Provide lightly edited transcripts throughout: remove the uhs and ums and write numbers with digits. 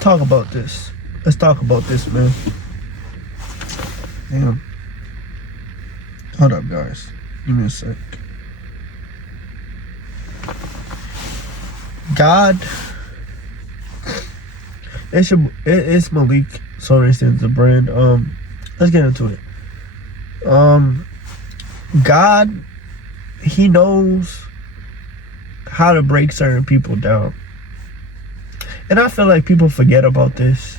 talk about this. Let's talk about this, man. Damn. Hold up, guys. Give me a sec. God. It's Malik Sorensen's the brand. Let's get into it. God, he knows how to break certain people down. And I feel like people forget about this.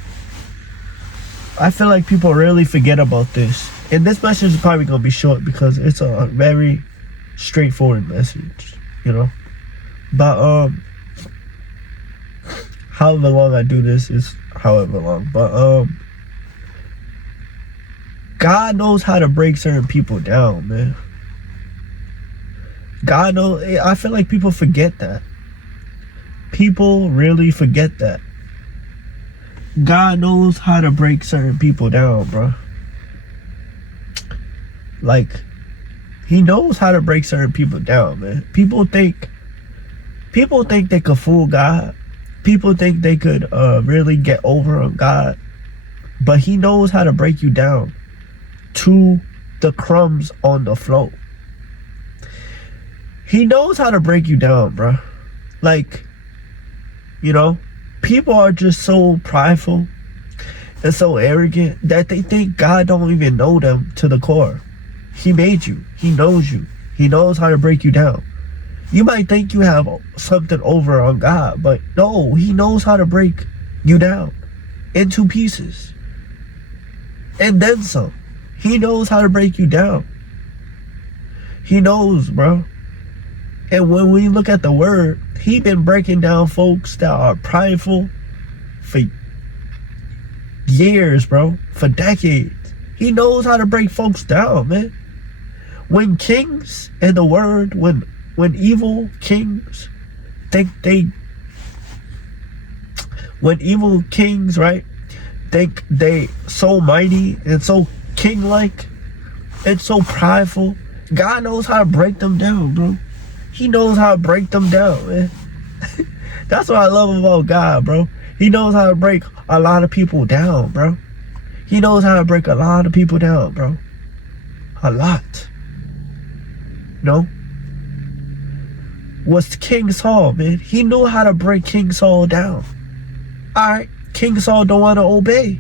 I feel like people really forget about this. And this message is probably going to be short because it's a very straightforward message, you know. But, however long I do this is however long. But, God knows how to break certain people down, man. God knows. I feel like people forget that. People really forget that. God knows how to break certain people down, bro. Like, he knows how to break certain people down, man. People think they could fool God. People think they could really get over on God. But he knows how to break you down to the crumbs on the floor. He knows how to break you down, bro. Like, you know, people are just so prideful and so arrogant that they think God don't even know them to the core. He made you. He knows you. He knows how to break you down. You might think you have something over on God, but no, he knows how to break you down into pieces. And then some. He knows how to break you down. He knows, bro. And when we look at the word, he been breaking down folks that are prideful for years, bro. For decades. He knows how to break folks down, man. When kings in the word, when evil kings when evil kings, right, think they so mighty and so king-like and so prideful, God knows how to break them down, bro. He knows how to break them down, man. That's what I love about God, bro. He knows how to break a lot of people down, bro. He knows how to break a lot of people down, bro. A lot. You know? Was King Saul, man. He knew how to break King Saul down. Alright, King Saul don't want to obey.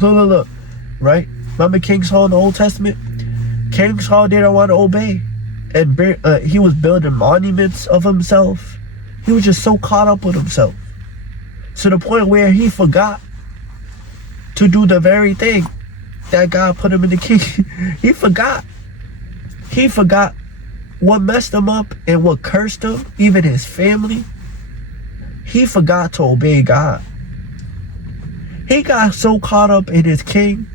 Look. Right? Remember King Saul in the Old Testament? King Saul didn't want to obey. And he was building monuments of himself. He was just so caught up with himself, to the point where he forgot to do the very thing that God put him in the king. He forgot what messed him up and what cursed him, even his family. He forgot to obey God. He got so caught up in his king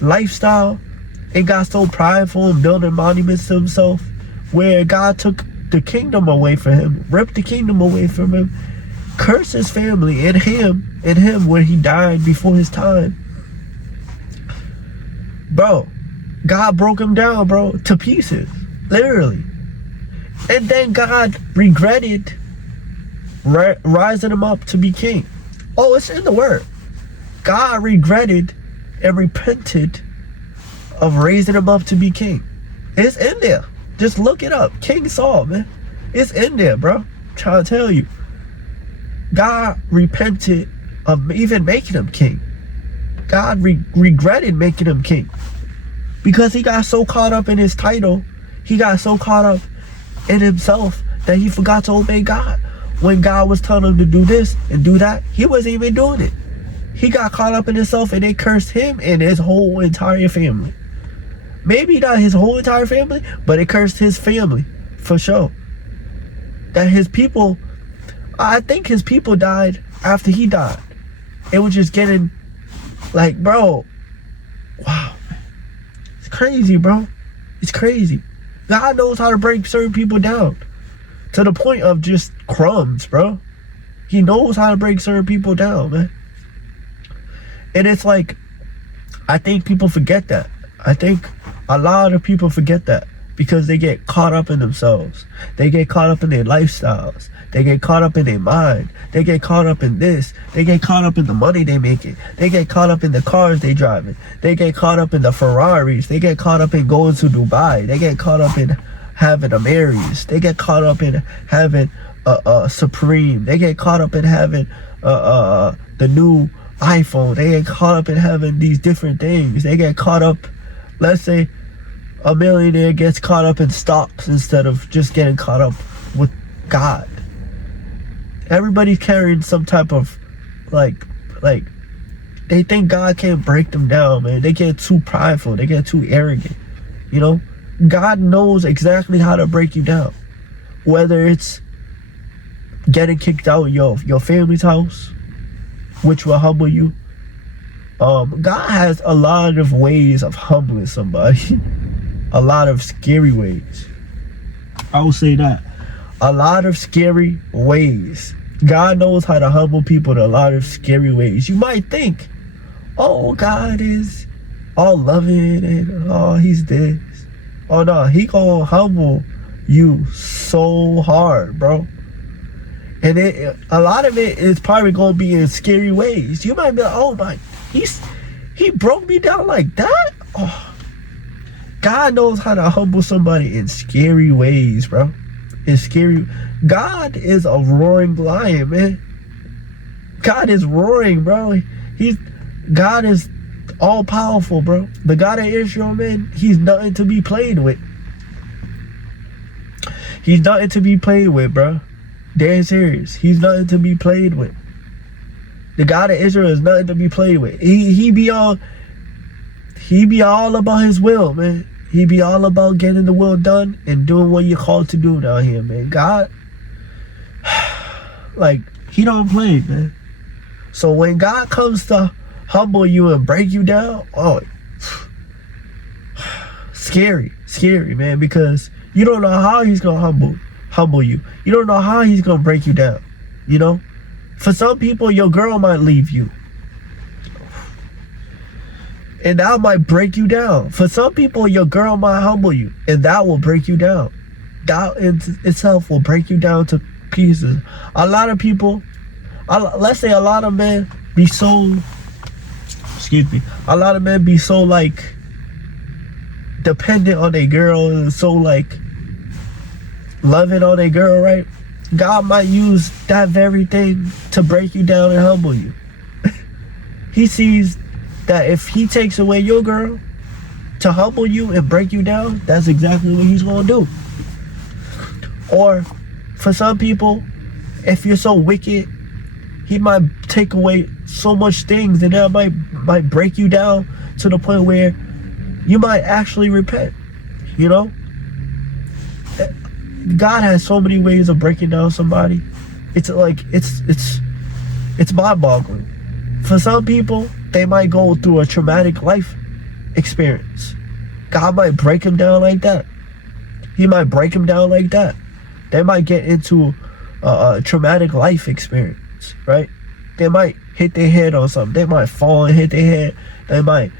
lifestyle and got so prideful and building monuments to himself, where God took the kingdom away from him, ripped the kingdom away from him, cursed his family and him when he died before his time. Bro, God broke him down, bro, to pieces, literally. And then God regretted rising him up to be king. Oh, it's in the word. God regretted and repented of raising him up to be king. It's in there. Just look it up. King Saul, man. It's in there, bro. I'm trying to tell you. God repented of even making him king. God regretted making him king. Because he got so caught up in his title. He got so caught up in himself that he forgot to obey God. When God was telling him to do this and do that, he wasn't even doing it. He got caught up in himself and they cursed him and his whole entire family. Maybe not his whole entire family, but it cursed his family for sure. That his people, I think his people died after he died. It was just getting like, bro, wow. It's crazy, bro. It's crazy. God knows how to break certain people down to the point of just crumbs, bro. He knows how to break certain people down, man. And it's like, I think people forget that. I think a lot of people forget that. because they get caught up in themselves. They get caught up in their lifestyles. They get caught up in their mind. They get caught up in this. They get caught up in the money they making. They get caught up in the cars they driving. They get caught up in the Ferraris. They get caught up in going to Dubai. They get caught up in having a Marys. They get caught up in having a Supreme. They get caught up in having the new iPhone. They get caught up in having these different things. They get caught up, let's say a millionaire gets caught up in stocks instead of just getting caught up with God. Everybody's carrying some type of like they think God can't break them down, man. They get too prideful. They get too arrogant. You know, God knows exactly how to break you down. Whether it's getting kicked out of your family's house, which will humble you. God has a lot of ways of humbling somebody. A lot of scary ways. I will say that. A lot of scary ways. God knows how to humble people in a lot of scary ways. You might think, oh, God is all loving and oh, he's this. Oh no, he gonna humble you so hard, bro. And a lot of it is probably gonna be in scary ways. You might be like, oh my, he broke me down like that? Oh. God knows how to humble somebody in scary ways, bro. It's scary. God is a roaring lion, man. God is roaring, bro. God is all powerful, bro. The God of Israel, man, he's nothing to be played with. He's nothing to be played with, bro. Dead serious. He's nothing to be played with. The God of Israel is nothing to be played with. He be all about his will, man. He be all about getting the will done and doing what you're called to do down here, man. God, like, he don't play, man. So when God comes to humble you and break you down, oh, scary, man, because you don't know how he's gonna humble you. You don't know how he's gonna break you down. You know, for some people, your girl might leave you, and that might break you down. For some people, your girl might humble you, and that will break you down. That in itself will break you down to pieces. A lot of people, let's say a lot of men be so, a lot of men be so like dependent on their girl and so like loving on their girl, right? God might use that very thing to break you down and humble you. He sees that if he takes away your girl to humble you and break you down, that's exactly what he's gonna do. Or for some people, if you're so wicked, he might take away so much things and that might break you down to the point where you might actually repent. You know, God has so many ways of breaking down somebody. It's like it's mind-boggling. For some people, they might go through a traumatic life experience. God might break them down like that. He might break them down like that. They might get into a traumatic life experience, right? They might hit their head on something. They might fall and hit their head. They might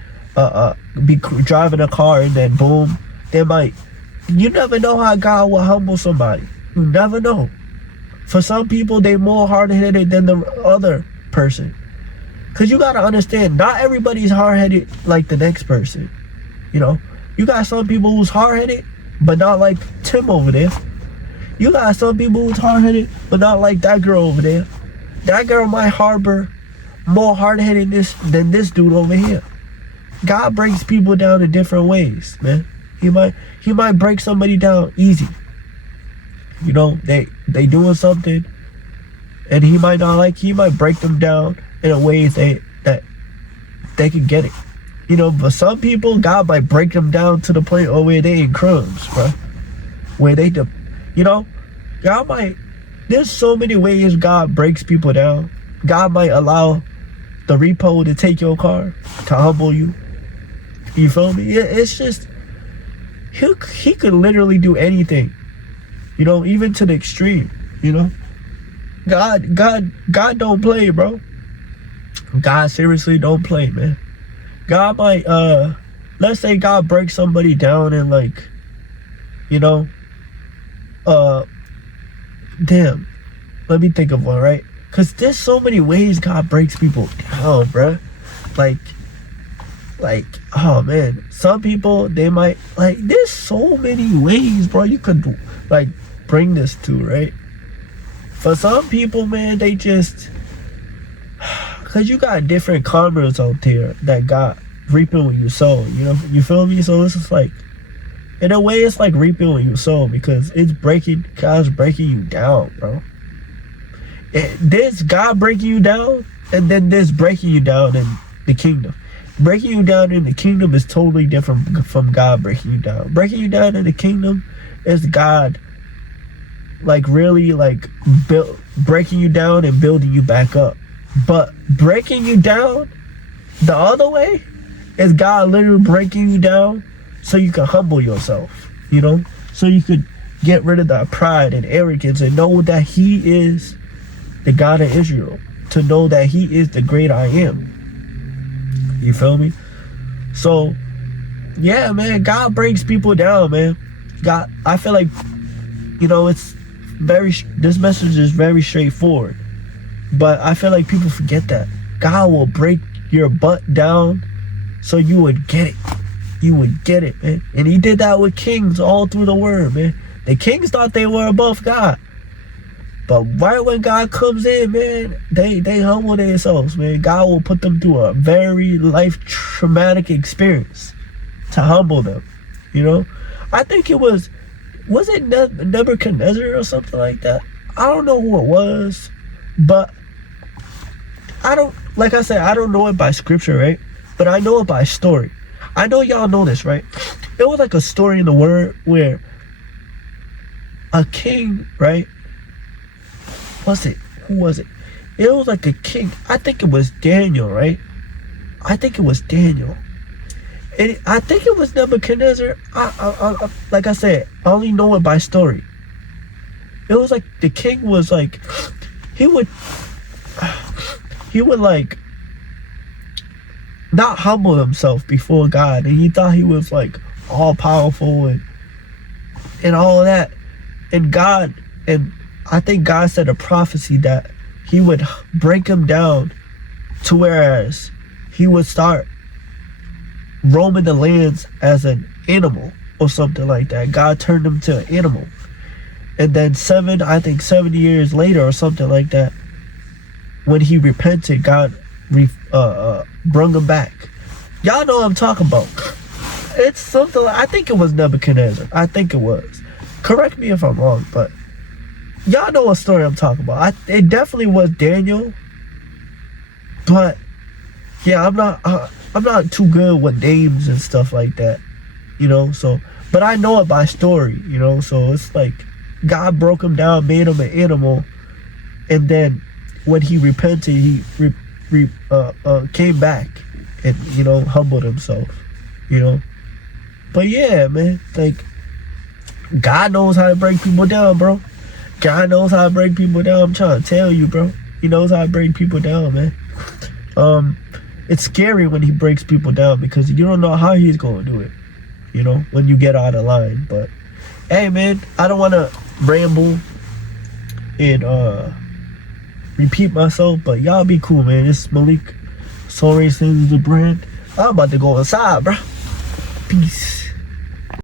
be driving a car and then boom. They might. You never know how God will humble somebody. You never know. For some people, they more hard-headed than the other person. Because you got to understand, not everybody's hard-headed like the next person. You know, you got some people who's hard-headed, but not like Tim over there. You got some people who's hard-headed, but not like that girl over there. That girl might harbor more hard-headedness than this dude over here. God breaks people down in different ways, man. He might break somebody down easy. You know, they doing something and he might not like, he might break them down in a way that they can get it. You know, but some people, God might break them down to the point where they in crumbs, bro. Where they, you know, God might, there's so many ways God breaks people down. God might allow the repo to take your car to humble you. You feel me? It's just, he could literally do anything, you know, even to the extreme, you know. God don't play, bro. God seriously don't play, man. God might, let's say God breaks somebody down in like You know, uh, damn. Let me think of one, right? Cause there's so many ways God breaks people down, bruh. Like, like, oh man, some people they might like. There's so many ways, bro. You could like bring this to, right? For some people, man, they just, cause you got different karmas out there that got reaping what you sow. You know, you feel me? So it's just like, in a way, it's like reaping what you sow because it's breaking. God's breaking you down, bro. This God breaking you down, and then this breaking you down in the kingdom. Breaking you down in the kingdom is totally different from God breaking you down. Breaking you down in the kingdom is God, like really like breaking you down and building you back up. But breaking you down the other way is God literally breaking you down so you can humble yourself, you know, so you could get rid of that pride and arrogance and know that He is the God of Israel, to know that He is the great I am. You feel me? So, yeah, man, God breaks people down, man. God, I feel like, you know, it's this message is very straightforward, but I feel like people forget that God will break your butt down so you would get it. You would get it, man. And He did that with kings all through the word, man. The kings thought they were above God, but right when God comes in, man, they humble themselves, man. God will put them through a very life traumatic experience to humble them, you know. I think it was it Nebuchadnezzar or something like that? I don't know who it was, but like I said, I don't know it by scripture, right? But I know it by story. I know y'all know this, right? It was like a story in the word where a king, right? Who was it? It was like a king. I think it was Daniel, right? I think it was Daniel. And I think it was Nebuchadnezzar. Like I said, I only know it by story. It was like the king was like, he would like not humble himself before God, and he thought he was like all powerful and all of that. And God, and I think God said a prophecy that He would break him down to whereas he would start roaming the lands as an animal or something like that. God turned him to an animal. And then 7 years later or something like that, when he repented, God brung him back. Y'all know what I'm talking about. It's something like, I think it was Nebuchadnezzar. I think it was. Correct me if I'm wrong, but y'all know what story I'm talking about. It definitely was Daniel. But yeah, I'm not too good with names and stuff like that, you know. So, but I know it by story, you know. So it's like God broke him down, made him an animal, and then when he repented, he came back and, you know, humbled himself, you know. But yeah, man, like God knows how to break people down, bro. God knows how to break people down. I'm trying to tell you, bro. He knows how to break people down, man. It's scary when He breaks people down because you don't know how He's going to do it, you know, when you get out of line. But hey, man, I don't want to ramble and repeat myself, but y'all be cool, man. This is Malik. Soul Racing is the brand. I'm about to go inside, bro. Peace.